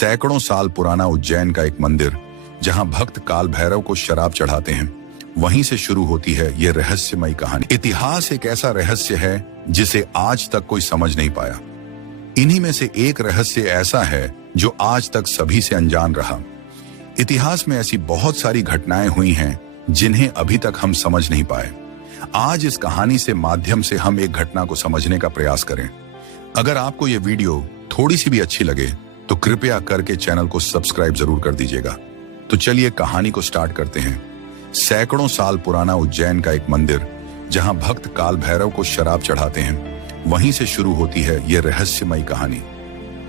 सैकड़ों साल पुराना उज्जैन का एक मंदिर जहां भक्त काल भैरव को शराब चढ़ाते हैं, वहीं से शुरू होती है ये रहस्यमयी कहानी। इतिहास एक ऐसा रहस्य है जिसे आज तक कोई समझ नहीं पाया। इन्हीं में से एक रहस्य ऐसा है जो आज तक सभी से अनजान रहा। इतिहास में ऐसी बहुत सारी घटनाएं हुई हैं जिन्हें अभी तक हम समझ नहीं पाए। आज इस कहानी से माध्यम से हम एक घटना को समझने का प्रयास करें। अगर आपको ये वीडियो थोड़ी सी भी अच्छी लगे तो कृपया करके चैनल को सब्सक्राइब जरूर कर दीजिएगा। तो चलिए कहानी को स्टार्ट करते हैं। सैकड़ों साल पुराना उज्जैन का एक मंदिर जहां भक्त काल भैरव को शराब चढ़ाते हैं, वहीं से शुरू होती है ये रहस्यमयी कहानी।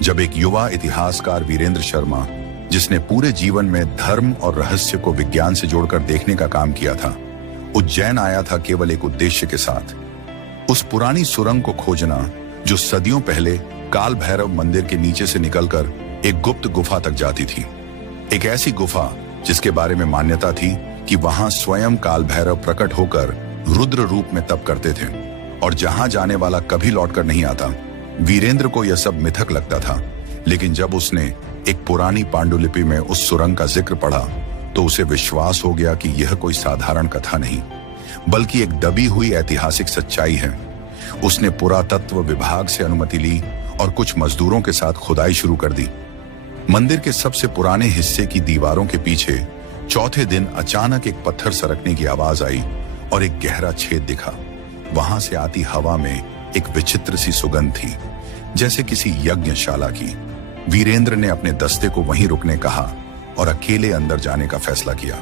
जब एक युवा इतिहासकार वीरेंद्र शर्मा, जिसने पूरे जीवन में धर्म और रहस्य को विज्ञान से जोड़कर देखने का काम किया था, उज्जैन आया था केवल एक उद्देश्य के साथ, उस पुरानी सुरंग को खोजना जो सदियों पहले काल भैरव मंदिर के नीचे से निकलकर एक गुप्त गुफा तक जाती थी। एक ऐसी गुफा जिसके बारे में मान्यता थी कि वहां स्वयं काल भैरव प्रकट होकर रुद्र रूप में तप करते थे और जहां जाने वाला कभी लौटकर नहीं आता। वीरेंद्र को यह सब मिथक लगता था, लेकिन जब उसने एक पुरानी पांडुलिपि में उस सुरंग का जिक्र पढ़ा तो उसे विश्वास हो गया कि यह कोई साधारण कथा नहीं, बल्कि एक दबी हुई ऐतिहासिक सच्चाई है। उसने पुरातत्व विभाग से अनुमति ली और कुछ मजदूरों के साथ खुदाई शुरू कर दी। मंदिर के सबसे पुराने हिस्से की दीवारों के पीछे चौथे दिन अचानक एक पत्थर सरकने की आवाज आई और एक गहरा छेद दिखा। वहां से आती हवा में एक विचित्र सी सुगंध थी, जैसे किसी यज्ञशाला की। वीरेंद्र ने अपने दस्ते को वहीं रुकने कहा और अकेले अंदर जाने का फैसला किया,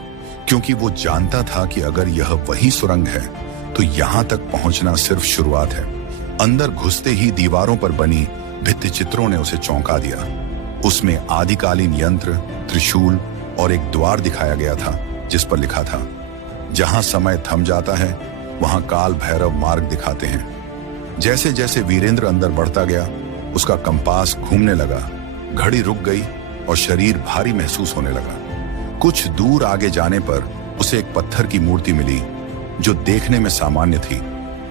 क्योंकि वो जानता था कि अगर यह वही सुरंग है तो यहां तक पहुंचना सिर्फ शुरुआत है। अंदर घुसते ही दीवारों पर बनी भित्ति चित्रों ने उसे चौंका दिया। उसमें आदिकालीन यंत्र, त्रिशूल और एक द्वार दिखाया गया था जिस पर लिखा था, जहां समय थम जाता है वहां काल भैरव मार्ग दिखाते हैं। जैसे जैसे वीरेंद्र अंदर बढ़ता गया, उसका कंपास घूमने लगा, घड़ी रुक गई और शरीर भारी महसूस होने लगा। कुछ दूर आगे जाने पर उसे एक पत्थर की मूर्ति मिली जो देखने में सामान्य थी,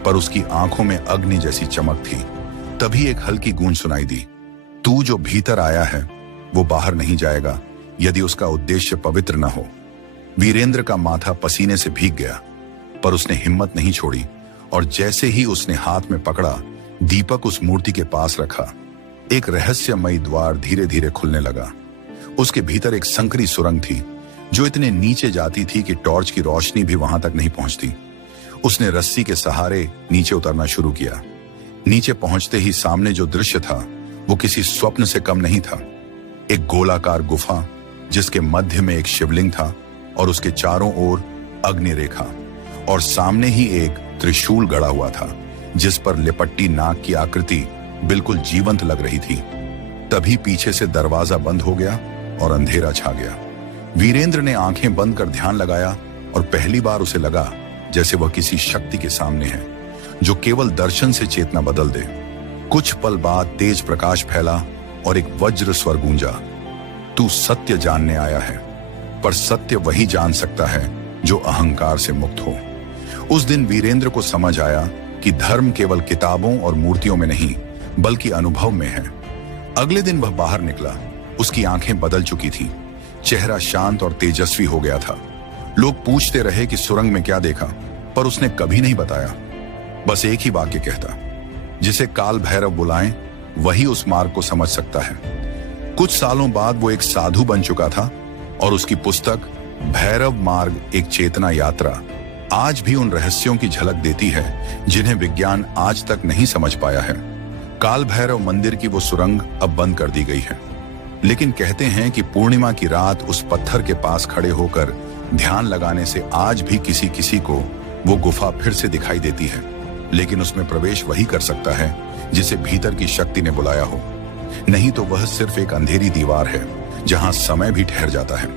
पर उसकी आंखों में अग्नि जैसी चमक थी। तभी एक हल्की गूंज सुनाई दी, तू जो भीतर आया है वो बाहर नहीं जाएगा यदि उसका उद्देश्य पवित्र न हो। वीरेंद्र का माथा पसीने से भीग गया, पर उसने हिम्मत नहीं छोड़ी और जैसे ही उसने हाथ में पकड़ा, दीपक उस मूर्ति के पास रखा, एक रहस्यमयी द्वार धीरे धीरे खुलने लगा। उसके भीतर एक संकरी सुरंग थी जो इतने नीचे जाती थी कि टॉर्च की रोशनी भी वहां तक नहीं पहुंचती। उसने रस्सी के सहारे नीचे उतरना शुरू किया। नीचे पहुंचते ही सामने जो दृश्य था वो किसी स्वप्न से कम नहीं था। एक गोलाकार गुफा जिसके मध्य में एक शिवलिंग था और उसके चारों ओर अग्नि रेखा, और सामने ही एक त्रिशूल गड़ा हुआ था जिस पर लिपट्टी नाग की आकृति बिल्कुल जीवंत लग रही थी। तभी पीछे से दरवाजा बंद हो गया और अंधेरा छा गया। वीरेंद्र ने आंखें बंद कर ध्यान लगाया और पहली बार उसे लगा जैसे वह किसी शक्ति के सामने है जो केवल दर्शन से चेतना बदल दे। कुछ पल बाद तेज प्रकाश फैला और एक वज्र स्वर गूंजा, तू सत्य जानने आया है, पर सत्य वही जान सकता है जो अहंकार से मुक्त हो। उस दिन वीरेंद्र को समझ आया कि धर्म केवल किताबों और मूर्तियों में नहीं बल्कि अनुभव में है। अगले दिन वह बाहर निकला। उसकी आंखें बदल चुकी थी, चेहरा शांत और तेजस्वी हो गया था। लोग पूछते रहे कि सुरंग में क्या देखा, पर उसने कभी नहीं बताया। बस एक ही वाक्य कहता, जिसे काल भैरव बुलाएं वही उस मार्ग को समझ सकता है। कुछ सालों बाद वो एक साधु बन चुका था और उसकी पुस्तक भैरव मार्ग, एक चेतना यात्रा, आज भी उन रहस्यों की झलक देती है जिन्हें विज्ञान आज तक नहीं समझ पाया है। काल भैरव मंदिर की वो सुरंग अब बंद कर दी गई है, लेकिन कहते हैं कि पूर्णिमा की रात उस पत्थर के पास खड़े होकर ध्यान लगाने से आज भी किसी किसी को वो गुफा फिर से दिखाई देती है। लेकिन उसमें प्रवेश वही कर सकता है जिसे भीतर की शक्ति ने बुलाया हो, नहीं तो वह सिर्फ एक अंधेरी दीवार है जहां समय भी ठहर जाता है।